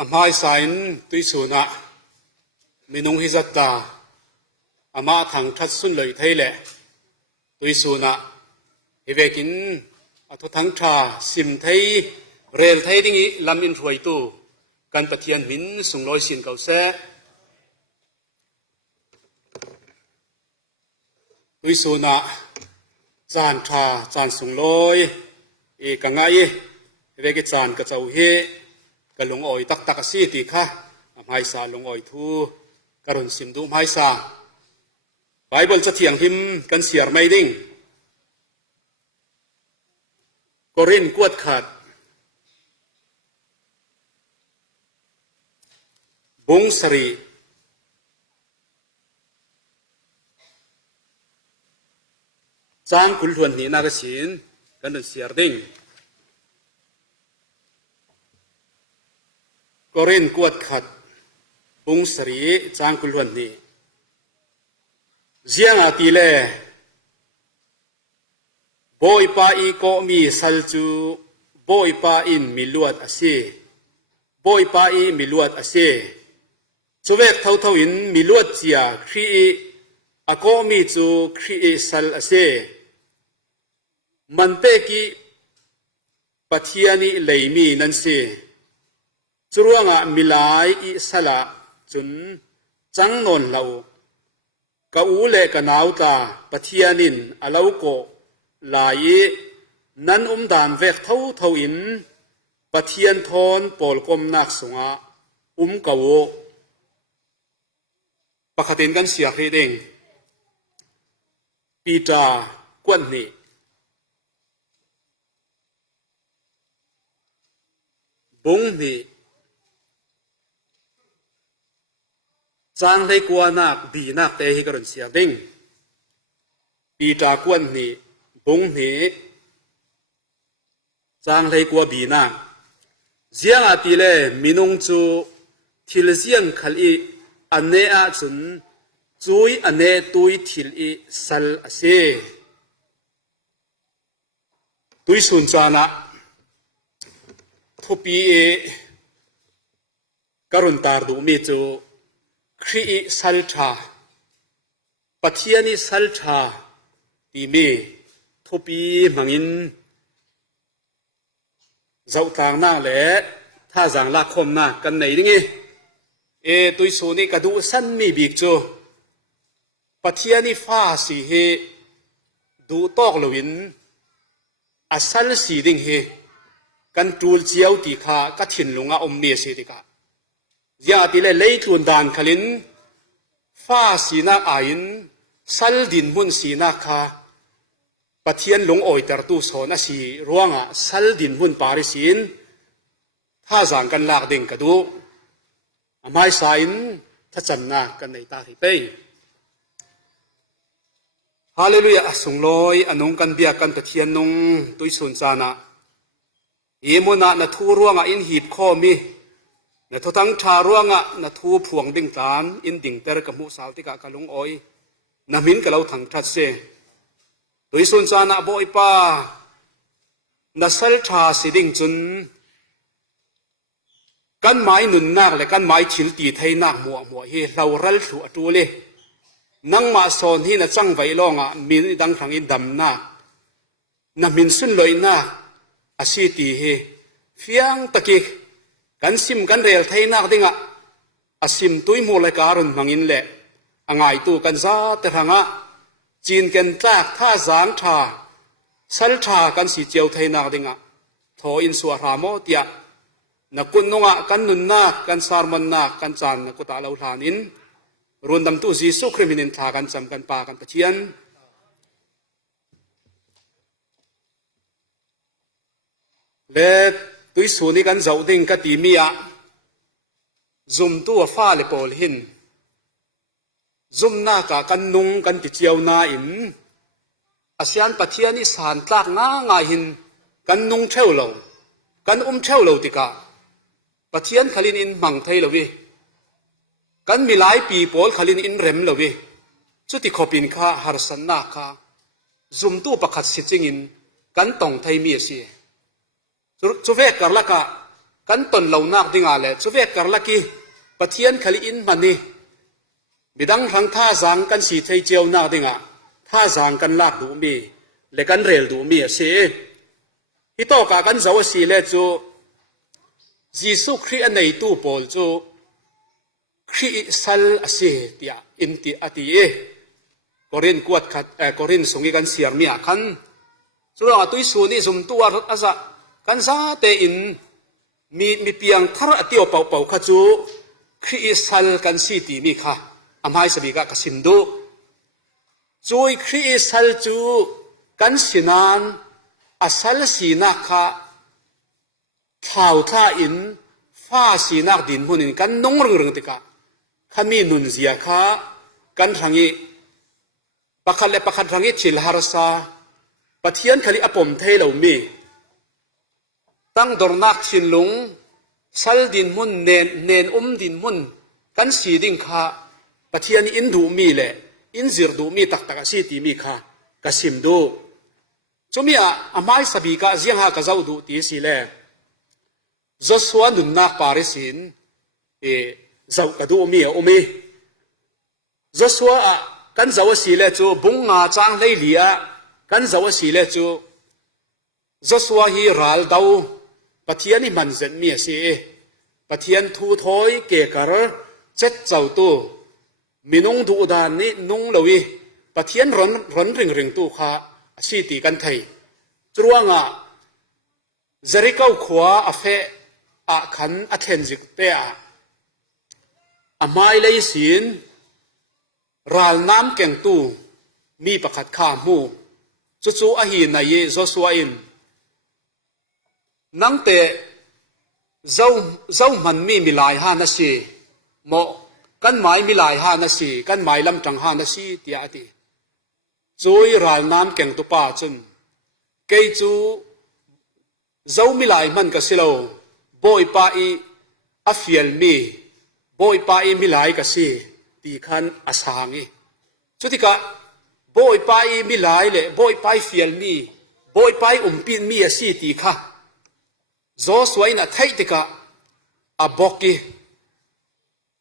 amhai sain tuisuna minung hizatta ama thang that sun loi theile tuisuna hivekin athu thang tha sim thei rel thei dingi lam in roi tu kan pathian min sungloi sin kau se tuisuna chan tha chan sungloi e kangai hiveki chan ka chau he kalung oi tak tak si ti kha amhai sa lung oi thu karun sim du mai sa bible cha thiang him kan siar mai ding korin kuat khat bung sari chang kul thuan ni na ka sin kan siar ding korin kuat khat bung sari chang kul thuan ni ziang ati le boy pa I ko mi salchu boy pa in miluat ase boy pa I miluat ase chuwek thau thau in miluat chia khri a ko mi chu khri sal ase mante ki pathiani leimi nan se churuanga milai I sala chun changnon lau ka ule ka nauta pathianin alau ko lai nan dan vek thau thau in pathian thon pol kom nak sunga kawo pakhatin kan sia hedeng pita kwan ni bung ni chang lei kwa nak bi nak te hi karon sia ding pita kwan ni bung ni chang lei kwa bi na ziang ati le minung chu thil ziang khal I ane a chun chui ane tui thil I sal ase tui sun chana thopi e karun tar du mi chu khri sal tha pathiani sal tha ti me thopi mangin zau tang na le tha jang la khom na kan nei dingi e tui su ni ka du san mi bik chu pathiani fa si he du tok lowin asal si ding he kan tul chiao ti kha ka thin lunga me se ti ka ya ti le lei tlun dan khalin fa si na ain sal din mun si na kha pathian lung oi tar tu so na si ruanga sal din mun parisin tha jang kan lak ding ka du amai sain tha chan na kan nei ta ri pe hallelujah asungloi anong kan bia kan pathian nong tuisun chana emona na thu ruanga in hip kho mi na thotang tha ruanga na thu phuang ding tan in ding ter ka mu sal ti ka kalung oi na min ka lo thang that se tuisun chana boi pa na sal tha si ding chun kan mai nun nak le kan mai thil ti thei nak mo hi hlaural thu atu le nang ma son hi na chang vai longa min dang thang in dam na min sun loi na asi ti he fiang taki kan sim kan rel thei nak dinga asim tui mu le karun mangin le angai tu kan za te hanga chin ken tlak tha jang tha sal tha kan si cheu thei nak dinga tho in suwa ramo tia na kun nonga kan nun na kan sarman na kan chan na kuta lo thanin rundam tu Jesu Christ tha kan cham kan pa kan pathian le tui su ni kan zau ding ka ti mi a zum tu fa le pol hin zum na ka kan nung kan ti chiao na in asian pathian I san tlak nga hin kan nung theu lo kan theu lo ti ka pathian khalin in mang thei lo wi kan milai pi pol khalin in rem lo wi chuti khopin kha harsan na kha zum tu pakhat si chingin kan tong thei mi si chu ve karlaka กันตนเหล่านักดิ่งอะไรสุเวกกรลักีปะเทียนขลิอินมันนี่บิดังทั้งท่าจางกันสีไทยเจียวนักดิ่งท่าจางกันลากดูมีและกันเรลดูมีเสียฮิโตกากันจะว่าสีเลจูยิสุครีอันในตู้โปลจูครีสัลอาเซียติอาอินติอาติเอกอรินกวดขัดกอรินสงกันเสียมีอาคันส่วนตุยสูนี่สมตัวอาซะกันซาเตอินมีเพียงทาระเตียวเป่าเป่าขจูครีสัลกันสีตีมีค่ะอามายสบิกะกสินดูจุยครีสัลจูกันสินานอาสัลสีนักค่ะท้าวท่าอินฟ้าสีนักดินหุ่นินกันนงรึงติกะขมีนุนเสียค่ะกันทางนี้ปะคันและปะคันทางนี้ชิลฮาร์ซาปะเทียนขลิอปมเทเหล่ามีตั้งดอร์นักชินลุงสัลดินหุ่นเนนดินหุ่นกันสีดิ่งค่ะปะเทียนอินดูมีเลยอินซิรดูมีตักตักสีตีมีค่ะกสิมดูจุมีอาไม้สบีกะเสียงหากะเจ้าดูตีสีเลยจสวานุนนักปาริสินเจ้ากระดูมีอมีจสวากันเจ้าสีเลจูบุงงาจางเลยเลียกันเจ้าสีเลจูจสวาฮีรัลดาวปะเทียนนี่มันเจ็ดมีสิปะเทียนทูถอยเกกระเจ็ดเจ้าตัวมีนงดูดานนี่นงเลวีปะเทียนร้อนริงตัวข้าสีตีกันไทยจวงจริกเอาขวาอเฟอาขันอเทนจิกเตะอาไม้เลยสินรัลน้ำเก่งตู้มีประคัดข้ามูจู่ๆอาหินนายโจสวาอินนังเตะเจ้ามันมีหลายฮานาสีโมกันไม้มีหลายฮานาสีกันไม้ลำจังฮานาสีตีอาตีจุยรัลน้ำเก่งตุป้าจนเกยจูเจ้ามีหลายมันก็สิโลบอยป้าอีอฟิเอลมีบอยป้าอีมีหลายก็สิตีขันอาสางีสุดที่กะบอยป้าอีมีหลายเลยบอยป้าฟิเอลมีบอยป้าปินมีสิตีค่ะโจสวยนะไทยติกะอาบอกกี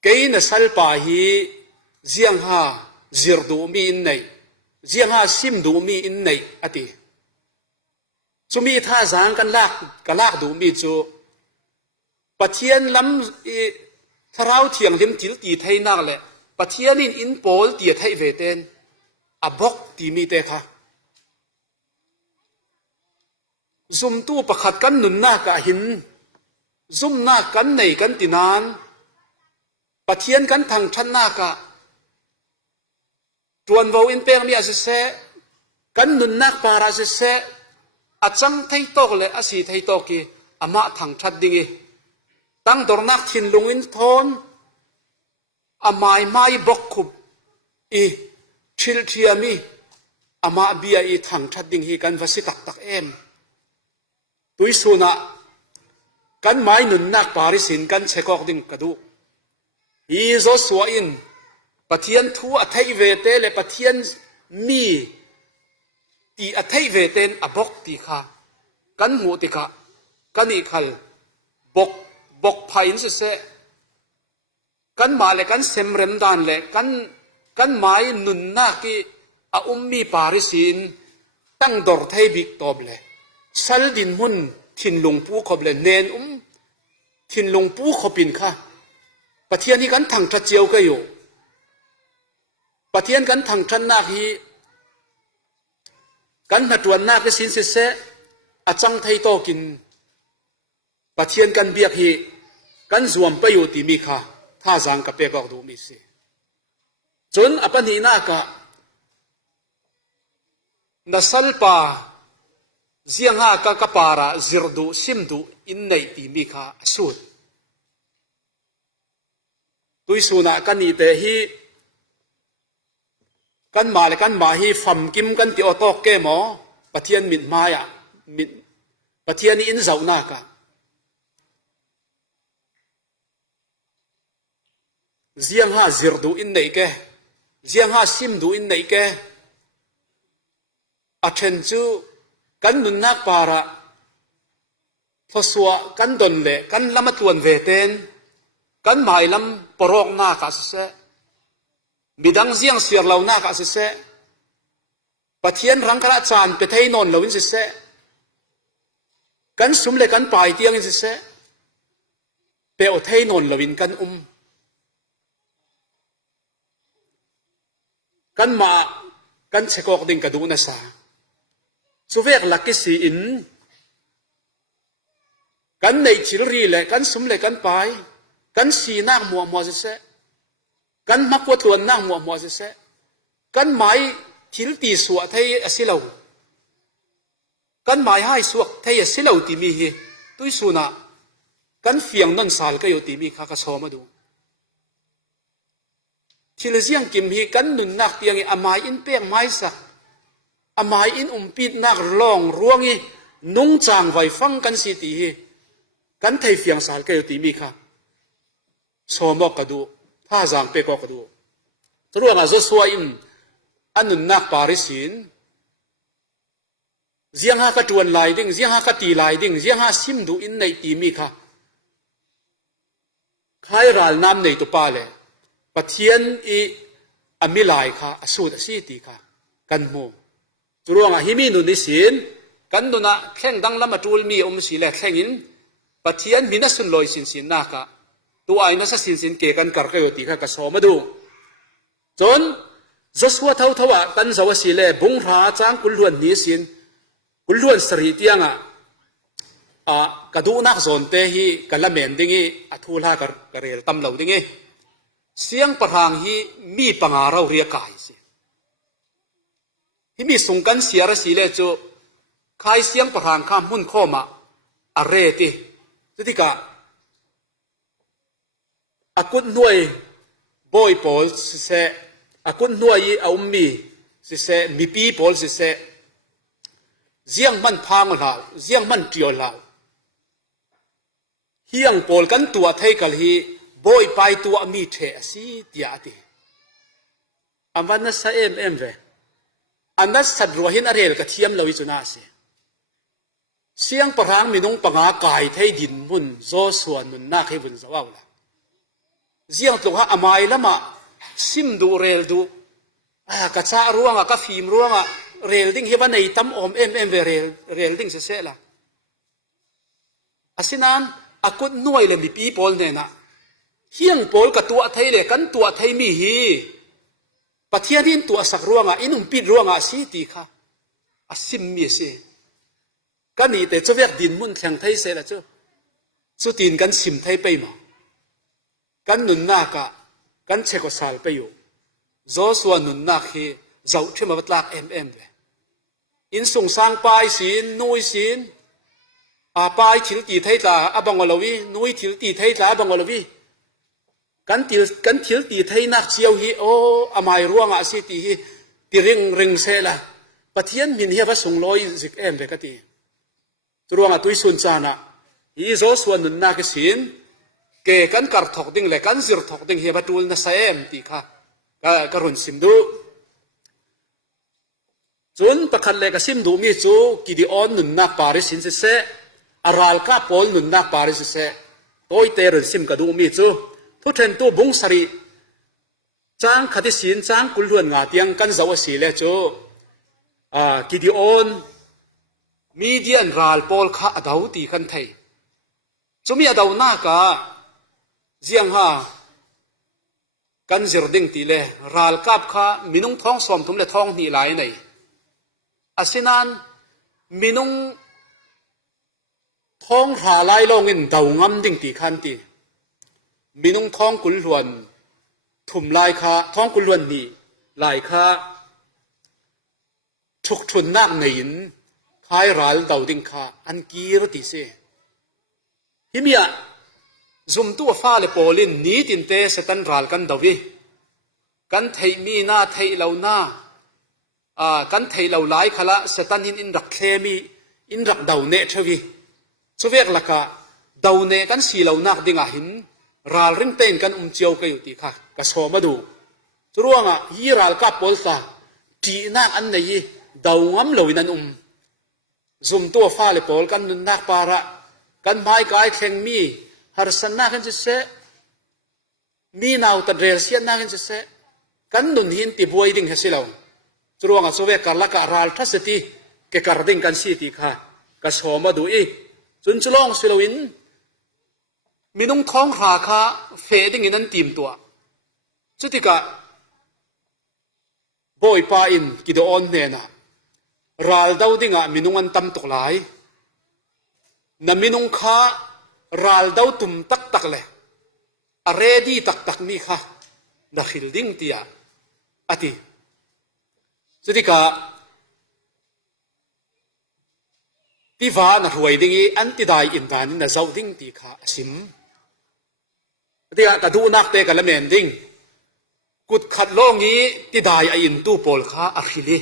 เกยนสัลปาฮีเจียงฮาจิรดูมีอินไหนเจียงฮาซิมดูมีอินไหนอติจุมีท่าจางกันลากดูมีจูปะเทียนลำทราวเทียงลิมจิลตีไทยนักเลยปะเทียนินอินโปลตีไทยเวเตนอาบอกตีมีเตค่ะซุมตู้ประคัดกันนุนหน้ากะหินซุมหน้ากันในกันตินานปะเทียนกันทางชั้นหน้ากะจวนวาอินเปงมีอาศัยกันนุนนักปาราศัยอาจังไทยตอกเลยอาศัยไทยตอกีอามาทางชัดดิ่งตั้งดอร์นักทินลงอินทอนอาไม่บอกคุบชิลเทียมีอามาเบียทางชัดดิ่งกันวสิตักเอ็มตุยสุนะกันไม่นุนนักปาริสินกันเชกอกดิ่งกระดูโจสวาอินปะเทียนทูอัฐิเวเตเลปะเทียนมีตีอัฐิเวเตนอบอกตีค่ะกันหูติกะกันอีขัลบอกไพน์สุเสกันมาเลกันเซมเรมดานเลกันไม้นุนนักที่มีปาริสินตั้งดอร์ไทยบิกตอบเลยสัลดินมุนทินลงปูขบเลยเนนทินลงปูขบินค่ะปะเทียนนี้กันทางทัดเจียวก็อยู่ปะเทียนกันทางทันนาคีกันหัดวันนาคสินเสอาจังไทยโตกินปะเทียนกันเบียกฮีกันสวมไปอยู่ที่มีค่ะท่าจางกับเปกอกดูมีสิจนอปนีนากะนัสลปาเสียงหากะกะปาระจิรดูซิมดูอินในที่มีค่ะสุดตุยสุนักกันนี่เตฮีกันมาเลยกันมาฮีฟัมกิมกันที่อตอกเกมอปะเทียนมิดมายะมิดปะเทียนอินเจ้านากะเสียงหาจิรดูอินในแกเสียงหาซิมดูอินในแกอาเชนจูกันนุนนักปาระท ทศวกันดนเลกันลำตวนเวเตนกันหมายลำปรอกนาคาเสบิดังเสียงเสียร์เหล่านาคาเสปะเทียนรังกระจานไปเทนนเหล่าอินเสกันสุมเลกันปลายเตียงอินเสเปอเทนนเหล่าอินกันกันมากันเชกอกดิ่งกระดูนัสาสุเวกลักกิสีอินกันในชิลรีเลยกันสมเลยกันไปกันสีนางมัวมัวเสกันมักวัตวนนางมัวมัวเสกันหมายชิลตีสวะไทยอสิลาวกันหมายให้สวกไทยอสิลาวตีมีเฮตุยสุนากันเฟียงนั่นสาลก็อยู่ตีมีข้ากระชอมาดูชิลเสียงกิมฮีกันนุนนักเตียงอามายอินเปียงไม้สักอามายอินปิดนักลองร่วงฮีนุ่งจางไว้ฟังกันสิตีฮีกันไทยเฟียงสาลก็อยู่ตีมีข้าชอมอกกระดูท่าจางเปกอกกระดูตัวงาโจสวาอินอันนุนนักปาริสินเสียงหากระจวนลายดิ่งเสียงหากระตีลายดิ่งเสียงหาซิมดูอินในตีมีข้าใครรัลน้ำในตุปาเลปะเทียนอีอามิลายข้าอสูดสีตีข้ากันโมตัวงาฮิมินุนิสินกันนุนะแข่งดังละมาจูลมีอมสีแหลกแข่งอินปะเทียนมินัสุนลอยสินนาข้าตัวไอ้นัสสินเกกันกัรกยตีข้ากระสอมาดูจนจสวะเท่าทว่ากันสวสีเลบุงราจางกุลล้วนนี้สินกุลล้วนสรีเตียงกระดูนักโซนเตฮีกันละเมนดิ้งอัทุลากระเรลตำเหลาดิ้งเสียงประทางฮีมีปังอาเราเรียกายสิฮีมีสงกันเสียรสีเลจูใครเสียงประทางข้ามหุ่นข้อมาอะไรติจุดกะอากุนหน่วยบอยปอลสิเสอากุนหน่วยเอามีสิเสมีปีปอลสิเสเสียงมันพังแล้วเสียงมันเกี่ยวแล้วเฮียงปอลกันตัวไทยกัลฮีบอยไปตัวมีเทสีเดียดีอันวันนั้นเอ็มเวอันนั้นสัตว์รัวหินอะไรกับเทียมเราอิจนาสิเสียงประหางมีน้องปังอากายไทยดินมุนโซส่วนนุนนาให้บุญสว่างละเสียงตัวฮะอามายละมาซิมดูเรลดูกระชากร่วงกระฟิมร่วงเรลดิ้งเฮวันในตั้มอมเอ็มเวเรลดิ้งเสียละอาศินันอากุนหน่วยเลยมีปีปอลเนี่ยนะเฮียงปอลกับตัวไทยเลยกันตัวไทยมีฮีปะเทียนินตัวสักร่วงอินุมปิดร่วงสีตีค่ะอาซิมมีเสกันนี่แต่จะเวียดดินมุนแข่งไทยเสร็จแล้วจ้ะสุดินกันซิมไทยไปมากันนุนนากะกันเชกสาลไปอยู่โจส่วนนุนนักฮีเจ้าที่มาบัดลักเอ็มเลยอินส่งสร้างปลายสินนุยสินปลายถิลตีไทยตาบังกลวีนุยถิลตีไทยตาบังกลวีกันถิลตีไทยนักเชียวฮีโออามายร่วงสิตีฮีตีริงเสละปะเทียนมินเฮียว่าส่งลอยสิกเลยก็ตีร่วงตุยสุนจานะฮีโจส่วนนุนนักสินเกกันกัดถกดิ่งเลยกันสิรถกดิ่งเฮียบัตูลน่ะเซมตีค่ะก็รุนสิมดูจนประคันเลยก็สิมดูมีจูกิดิออนนุนนักปาริสินเสอาราลกาปอลนุนนักปาริสิเสตัวเตรุนสิมก็ดูมีจูทุเทนตัวบุงสรีจางขัดสินจางกุลล้วนงาเตียงกันเจ้าสีเลยจูกิดิออนมีเดียนราลปอลข้าดาวตีขันไทยจูมีดาวนักเจียงฮากันจิรดิ่งตีเลรัลกับข้ามินุงท้องสอมทุ่มเลท้องนี่หลายในอาศินันมินุงท้องหาลายลงอินดาวงำดิ่งตีขันตีมินุงท้องกุลล้วนทุ่มลายข้าท้องกุลล้วนนี่ลายข้าทุกทุนนักในอินคายรัลดาวดิ่งข้าอันกีรติเสฮิมียซุมตัวฟ้าเลโปลินนี้ตินเตสตันรัลกันดาวิกันไทยมีหน้าไทยเหล่าหน้ากันไทยเหล่าหลายขละสตันหินอินรักเคมีอินรักดาวเนชวีสเวกละกะดาวเนกันสีเหล่านักดิ่งหินรัลริงเต็งกันเจียวกันอยู่ตีค่ะกระโสมาดูตัวงะฮีรัลกับปอลตาจีนักอันไหนดาวงำเหล่านั้นซุมตัวฟ้าเลโปลกันนุนนักปาระ กันไม้กายแข่งมีหารสันนากันจะเสมีนาวตัดเรลเซียนนากันจะเสกันนุนหินติบวยดิ่งเฮสิลาวจรวงอสเวกาลักอาราลทัศติเกการดิ่งกันสีติค่ะกสอมาดูอีจุนจุลองสิลวินมีนุ่งท้องหาค่ะเฟดิ่งนั้นตีมตัวจุติกะบอยปาอินกิดออนเนนะรัลดาวดิ่งมีนุ่งอันตั้มตกหลายนมีนุ่งค่ะรัลดาวตุ่มตักตักเลยอเรดีตักตักนี่ค่ะนักฮิลดิ่งตียอติจุติกะที่ว่านักหวยดิ่งอันติได้อินทานินนักเจ้าดิ่งตีค่ะสิมที่กะดูนักเตะกันละเมนดิ่งกุดขัดโลงี้ที่ได้อินตู้ปอลค่ะอัคิลี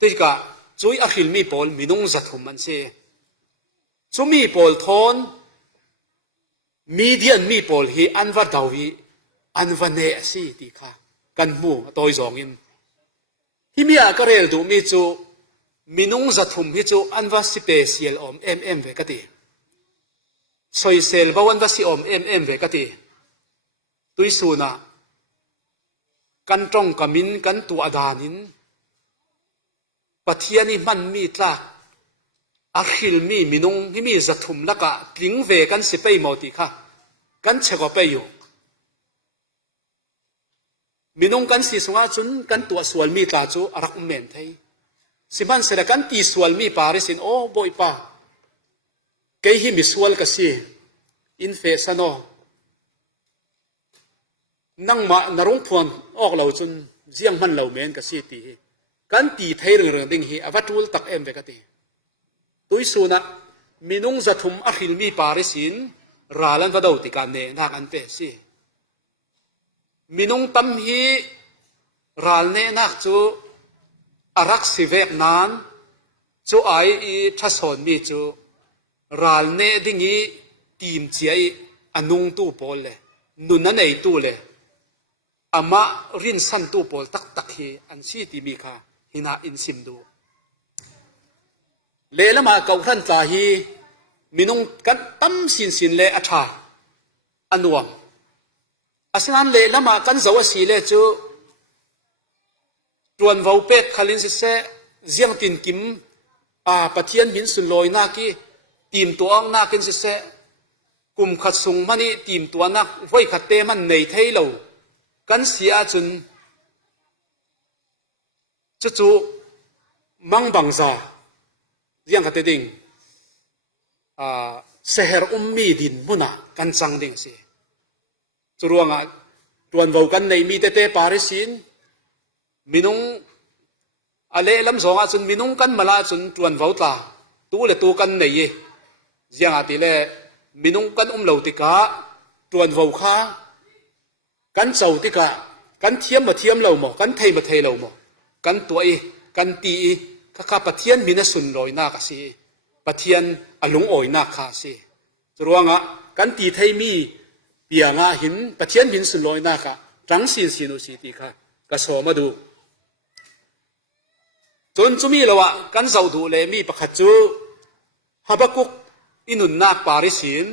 ที่กะจุยอัคิลมีปอลมีนุ่งจัดหุมันเสจุมีปอลทอนมีเดียนมีปอลฮีอันวัดดาวีอันวันเนสีตีค่ะกันมูตัวจองอินที่มีอากาเรลดูมีจูมีนุ่งจัดหุมฮิจูอันวัดสเปเชียลอมเวกติสอยเซลบาวันวัดสิอมเวกติตุยสูนะกันตรงกมินกันตัวอดานินปะเทียนี่มันมีตราอัคิลมีมินุงที่มีจัดหุมละกะลิงเวกันสิไปมอติค่ะกันเชกอไปอยู่มินุงกันสิสงาจุนกันตัวสวลมีตาจูอรักเมนไทยสิมันเสดกันตีสวลมีปาริสินโอ้บอยป้าเกยฮิมิสวลกสิอินเฟสโนนั่งมานรงพวนออกเหล่าจนเจียงมันเหล่าเมนกสิตีกันตีไทยเรื่องดิ่งฮีอวัตถุลตักเวกติตุยสูนะมินุงจัดหุมอัคิลมีปาริสินราลันวัดาวติการเนนักอันเปสิมินุงตัมฮีราลเนนักจูอารักสิเวกนานจูไอทัศนมีจูราลเนดิ่งฮีทีมเจียอนุงตู้ปอลเลยนุนนั่นไอตู้เลยอามารินสันตู้ปอลตักตักฮีอันซีติมีค่ะฮินาอินซิมดูเลละมาเก่าท่านตาฮีมินุงกันตั้มสินเลอัฐาอันวงอาศัยเลละมากันสาวสีเลจูตรวนวาวเป็ดขลินสิเสเจียงตินกิมปะเทียนหินสุนลอยนากีทีมตัวอังนากินสิเสกุมขัดสุงมันนี่ทีมตัวนักไว้ขัดเตมันในไทยเรากันเสียจุนจู่มังบังซาเรียงขัดดิ่งเสหร์มีดินมุนากันจังดิ่งสิจรวงตรวนวาวกันในมีเตปาริสินมินุงอะไรลำสองจุนมินุงกันมาลาจุนตรวนวาวตาตู้เลตู้กันในเยังอาทิเลมินุงกันเหล่าติกาตรวนวาวข้ากันเจ้าติกากันเทียมมาเทียมเหล่าหมอกันไทยมาไทยเหล่าหมอกันตัวกันตีข้าปะเทียนมีนสุนลอยนาคสิปะเทียนอลุงอ่อยนาคาสิจรวงกันตีไทยมีเปียงหินปะเทียนหินสุนลอยนาคาจังสินุสิติค่ะกระสอมาดูจนจุมีละวะกันเจ้าดูเลยมีประคัตจูฮับกุกอินุนนาคปาริสิน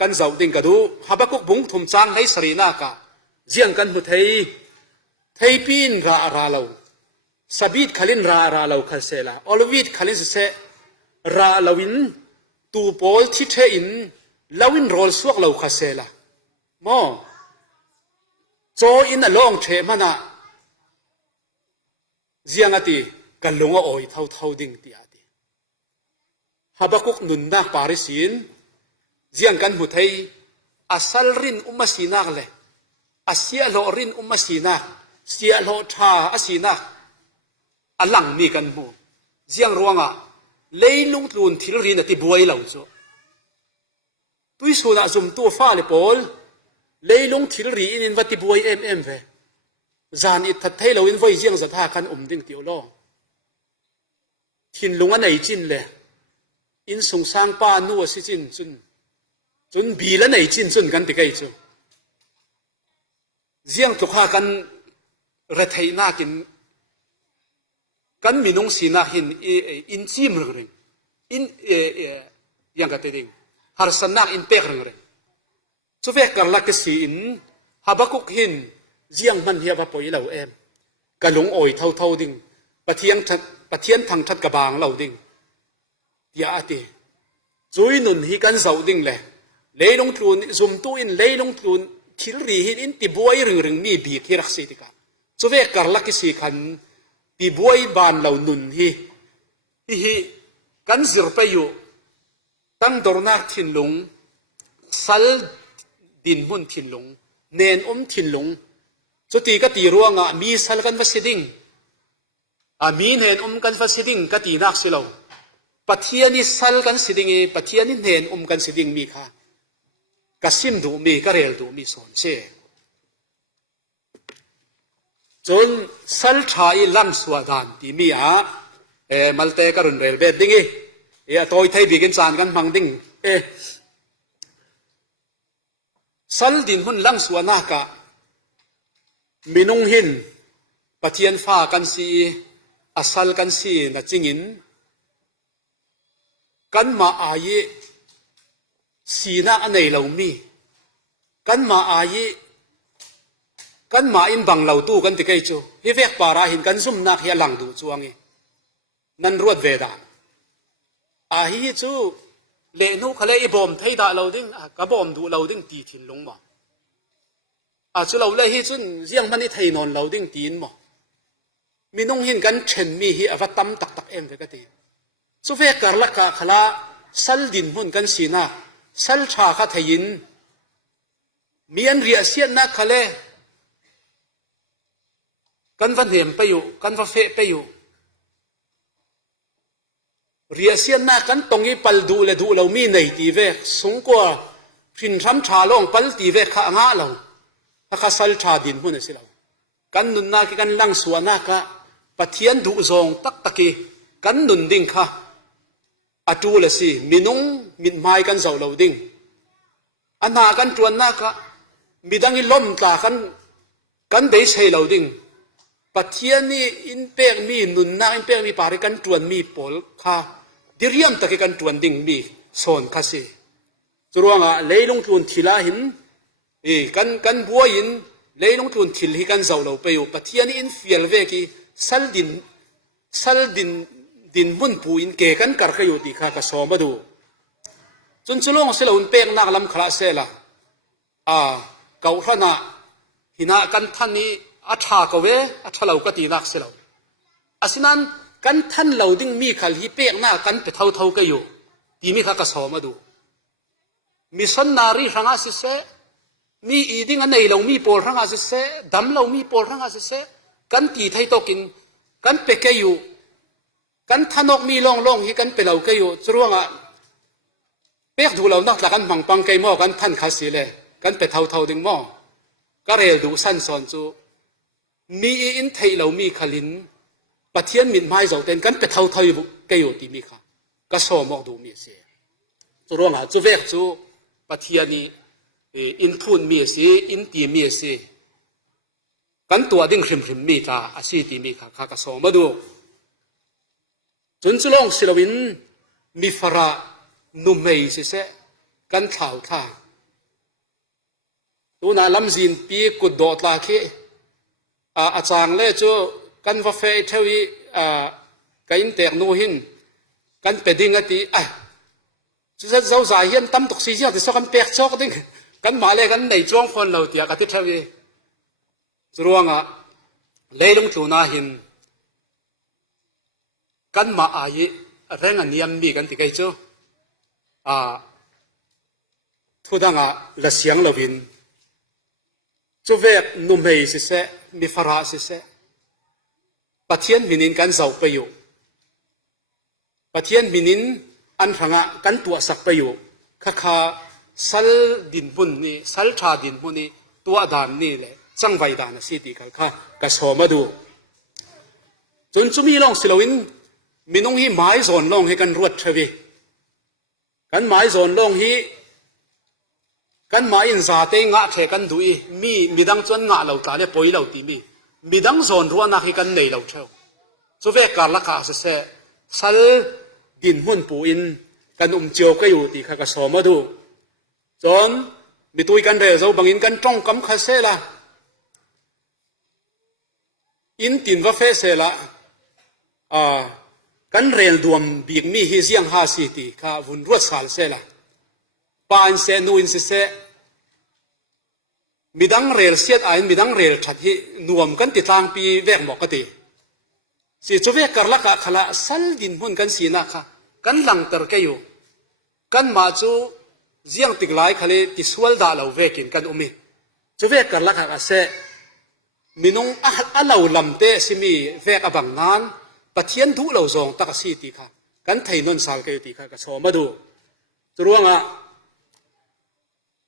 กันเจ้าดิ่งกระดูฮับกุกบุงทุมจางให้สรีนาคาเจียงกันหุไทยปีนราเราสบิดขลินราเราขัดเสละอลวิดขลินเสราลวินตูโปลที่เทอินลวินโรลสวกเราขัดเสละมอโจอินลองเทมันอะเจียงติกันลงอ่อยเท่าดิ่งตีอาติฮับกุกนุนนักปาริสินเจียงกันหุไทยอาศัลรินมาสีนักเลยอาเซียโลรินมาสีนักเสียโลทาอาสีนักอลังมีกันหูเจียงรวงเลยลุงตุนทิลรินติบวยเหล่าโจตุยสุนัจุมตัวฟ้าเลยปอลเลยลุงทิลรีอินวัติบวยเวจานอิทัดเทเราอินไว้เจียงสถาคันดิ่งเตียวล้อทินลุงอันไหนจินเลยอินสงสางป้านัวสิจินจุนบีละไหนจินจุนกันติไกจูเจียงตุกากันระไทยนากินกันมีนงสีนาหินอินจีมเรื่องอิน yang ka te ding har sanak in pek reng reng chu ve kar la ke si in habakuk hin ziang man hi ba poi lo em ka lung oi thau thau ding pathian thang that ka bang lo ding ya ate chui nun hi kan zau ding le leilong tlun zum tu in leilong tlun thil ri hin in ti buai ring ring mi bi khirak si ti ka chu ve kar la ke si khan pi buai ban lo nun hi kan zir pa yu tang dornak thin lung sal din mun thin lung nen thin lung chu ti ka ti ruanga mi sal kan va siding a mi nen kan va siding ka ti nak silo pathiani sal kan siding e pathiani nen kan siding mi kha kasim du mi ka rel du mi son se chon sal tha i lam suwa dan ti mi a malte ka run rel be dingi toy thai bigin chan kan mang ding sal din hun lang suwa na ka minung hin pathian fa kan si asal kan si na chingin kan ma aye sina anei lo mi kan ma aye kan ma in bang lo tu kan ti kai chu hi vek para hin kan zum nak hi lang du chuangi nan ruat ve da a hi chu le nu khale i bom thei da lo ding ka bom du lo ding ti thin lung ma a chu lo le hi chun ziang mani thei non lo ding tin mo minung hin kan chen mi hi avatam tak tak em ve ka ti chu ve kar la ka khala sal din hun kan sina sal tha kha thein mian ria sian na khale kan van hem pe yu kan va fe pe yu ria sian na kan tongi pal du le du lo mi nei ti ve sung kwa phin tham tha long pal ti ve kha nga lo kha sal tha din hun si lo kan nun na ki kan lang suwa na ka pathian du zong tak taki kan nun ding kha atu le si minung min mai kan zau lo ding ana kan tuan na ka midang i lom ta kan dei sei lo ding pathian ni in pek mi nun na in pek mi pare kan tuan mi pol kha diriam taki kan tuan ding mi son kha si churuanga leilung tun thila hin kan bua in leilung tun thil hi kan zau lo pe yu pathian in fiel ve ki sal din mun pu in ke kan kar ka yu ti kha ka so ma du chun chulong se lo un pek nak lam khla se la kau thana hina kan than ni a tha ka we a thalo ka ti nak se lo asinan kan than lo ding mi khal hi pek na kan pe thau thau ka yu ti mi kha ka so ma du mission nari hanga se se mi iding a nei lo mi pol hanga se se dam lo mi pol hanga se se kan ti thai to kin kan pe ka yu kan thanok mi long hi kan pe lo ka yu churuanga pek du lo nak la kan mang pang kai mo kan than kha si le kan pe thau thau ding mo ka rel du san son chu mi in thei lo mi khalin pathian min mai zo ten kan pe thau thau bu kai yu ti mi kha ka so mo du mi se churuanga chu vek chu pathian ni in phun mi se in ti mi se kan tua ding hrim mi ta asi ti mi kha ka so ma du chun chulong silawin mi fara nu mei se kan thau tha tu na lam zin pi ku do tla khi a chang le chu kan va fe thewi kain tek nu hin kan pe ding ati chu za zau za hian tam tok si ji ti so kan pek chok ding kan ma le kan nei chuang phon lo tia ka ti thewi churuanga leilung tuna hin kan ma ai reng aniam mi kan ti kai chu thudanga la siang lovin chu vek nu mei se mi fara se pathian minin kan zau pe yu pathian minin an ranga kan tua sak pe yu kha sal din bun ni sal tha din bun ni tua dan ni le chang vai dan si ti kha ka so ma du chun chumi long silowin minung hi mai zon long he kan ruat thawi kan mai zon long hi kan mai in za te nga the kan dui mi midang chon nga lo ta le poi lo ti mi midang zon ruwa na hi kan nei lo thau chu ve kar la ka se sal din mun pu in กันเจียวก็อยู่ที่ข้าก็สอมาดูจนมีตุยกันเรเราบางอินกันจ้องกำคาเซละอินตินว่าเฟเซละกันเรียนดวมบีกมีฮิเซียง5 4ตีข้าวุ่นรวดสารเซละปานเซนูอินเซมีดังเรียลเสียดอินมีดังเรียลชัดฮินวมกันติดทางปีแวกหมอกติสิจะเวกกระลักขละสัลดินหุ่นกันสีนักกันหลังตระเกยกันมาจูเจียงติกไลขเลยติสวลดาลาวเวกินกันอุมิจะเวกกระลักเสมินงอัลลาวลำเตสิมีเวกอบังนานปะเทียนทุลาวซองตักสีติค่ะกันไทยนนสาลเกยติค่ะก็สอมาดูจรวง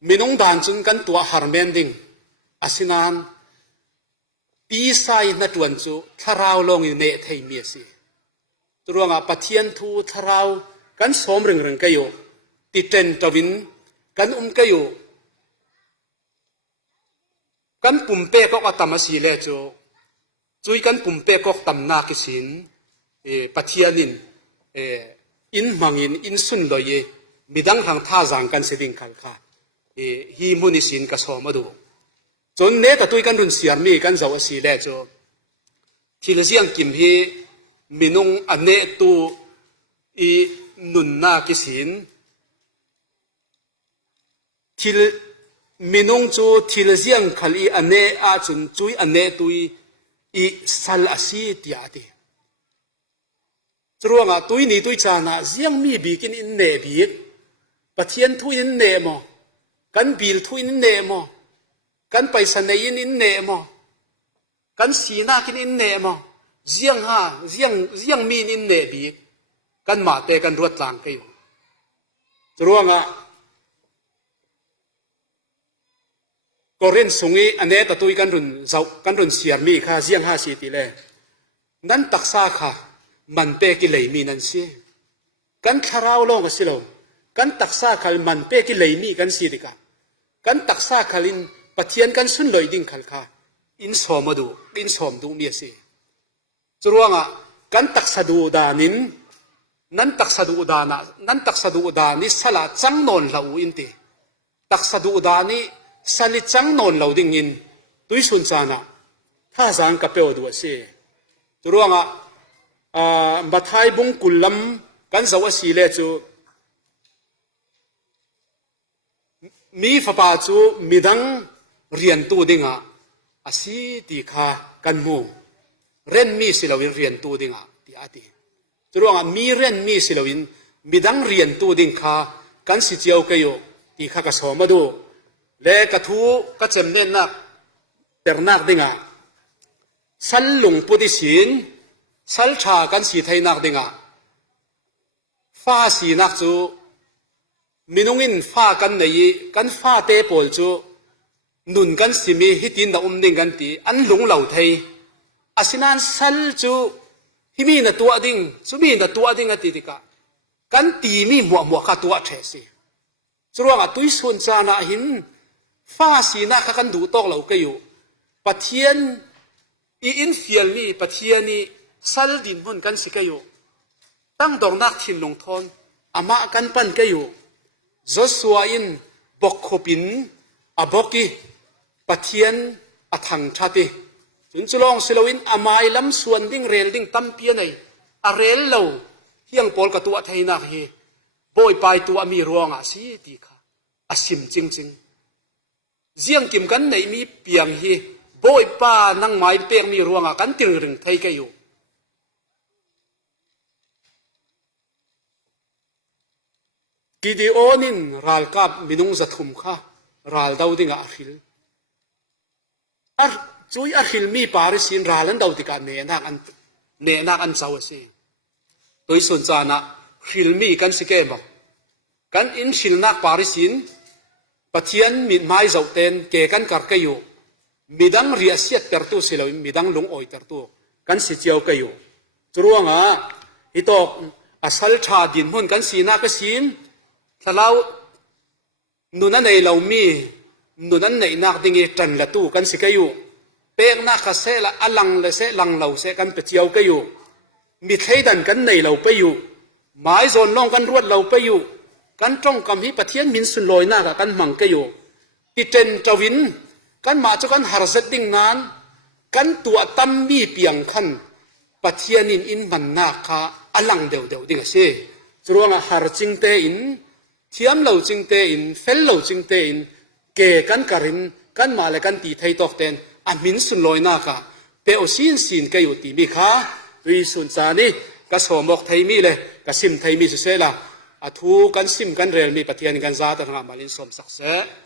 มินงดานจุนกันตัวฮาร์เมนดิงอาศินานปีไซนัดวันจูทาราวลงในไทยเมียสิตัวงปะเทียนทูทาราวกันสมเริงกันอยู่ติเทนตวินกันกันอยู่กันปุ่มเป้ก็ตามมาสีเลจูจุยกันปุ่มเป้ก็ตามนาคิสินปะเทียนินอินมังอินสุนลอยมีดังทางท่าจางกันเสดิงขัลค่ะฮีมุนิสินก็สมมาดูจนเนตตุยกันรุนเสียมีกันเจ้าสีเลจูที่ละเสียงกิมฮีมินงอันเนตูอีนุนนาคิสินที่มินงจูที่ละเสียงขัลีอันเนอาจุนจุยอันเนตุยอีสัลอาซีติอาติจรวงตุยนี่ตุยจานะเสียงมีบีกินอินเนบีกปะเทียนทุยอินเนมอกันบิลทุยอินเนมอกันไปสนัยอินเนมอกันสีนากินอินเนมอเสียงมีอินเนบีกกันมาเตกันรวดต่างกันอยู่จรวงก็เรียนส่งอันนี้ตะตุยกันรุนเสียมีค่ะเสียง5 4ตีเลยนั้นตักษาค่ะมันเปกิเลยมีนั่นสิกันคาราวลงกันสิเรากันตักษาค่ะมันเปกิเลยมีกันสิดิกันตักษาค่ะลินปะเทียนกันสุนลอยดิ่งขัลค่ะอินสอมดูอินสอมดูเมียสิจรวงกันตักษาดูดานินนั้นตักษาดูดานะนั้นตักษาดูดานิสละจังนนละอูอินติตักษาดูดานิสลิจังนนเหล่าดิ่งยินตุยสุนจานะถ้าจางกับเปวดูสิจรวงบัทายบุงกุลลำกันสวัสดีเลจูมีฝาปาจูมีดังเรียนตัวดิ่งอาศิติขากันมูเรนมีสิลาวินเรียนตัวดิ่งที่อาทิจรวงมีเรนมีสิลาวินมีดังเรียนตัวดิ่งขากันสิเจียวกันอยู่ที่ข้าก็สอมาดูเลกะทูก็จำเน้นนักแต่นักดิ่งสัลลุงปุติสินสัลชากันสีไทยนักดิ่งฟ้าสีนักจูมินุงินฟ้ากันไหนกันฟ้าเตปอลจูนุนกันสิมีฮิตินดาดิ่งกันตีอันหลงเหล่าไทยอาศินันสัลจูฮิมีนตัวดิ่งจูมีนตัวดิ่งติดิกะกันตีมีหมวกขัดตัวเทสิจรวงตุยส่วนจานะหินฟ้าสีนักกันดูตอกเหล่าก็อยู่ปะเทียนอินเฟียลนี่ปะเทียนนี่สัลดินหุ่นกันสิก็อยู่ตั้งดอกนักทินลงทอนอามากันปั้นก็อยู่จอสวาอินบกขบินอาบกีปะเทียนอาทังชาติจุนจุลองสิลวินอามาลำส่วนดิ่งเรลดิ่งตั้มเปียนไออาเรลเหล่าเฮียงปอลกับตัวไทยนักเฮบอยไปตัวมีรวงสีตีค่ะอาสิมจริงเจียงกิมกันไหนมีเปียงฮีบอยป้านั่งไม้เปียงมีรวงกันตึงรึงไทยก็อยู่กิเดโอนินรัลกับมินุงจัตุมค่ะรัลดาวดิ่งอาฮิลจุยอาฮิลมีปาริสินรัลันดาวดิ่งเนนักอันเจ้าสิโดยส่วนจานะฮิลมีกันสิเกมกันอินฮิลนักปาริสินปะเทียนมีไม้เจ้าเต็นเกกันกัดก็อยู่มีดังเรียเสียเตอร์ตัวสิเรามีดังลงอ้อยเตอร์ตัวกันสิเจียวก็อยู่จรวงฮิตอกอาศัลชาดินหุ่นกันสีนักสินถ้าเรานุนันในเรามีนุนันในนักดิ่งจันละตู้กันสิก็อยู่เปียกนักเสละอลังละเสลังเราเสกันไปเจียวก็อยู่มีใครดันกันในเราไปอยู่ หมายโซนลองกันรวดเราไปอยู่กันจ้องกำฮิปะเทียนมินสุนลอยหน้ากันมังก็อยู่ติเจนจวินกันมาจากกันหาร์เซตดิ้งนั้นกันตัวตั้มมีเปียงขันปะเทียนินอินมันนาคาอลังเดียวดิ้งเช่จรวงหาร์จิงเตอินเทียมเหล่าจิงเตอินเฟลเหล่าจิงเตอินเกกันการินกันมาเลยกันตีไทยตอกเตนอามินสุนลอยนาคาเปโอซีนก็อยู่ตีมีขาดุยสุนซานี่ก็สมบอกไทยมีเลยก็ซิมไทยมีสุเสละอาทูกันซิมกันเรียนมีปะเทียนกันซาต่างหากมาลินสมศักดิ์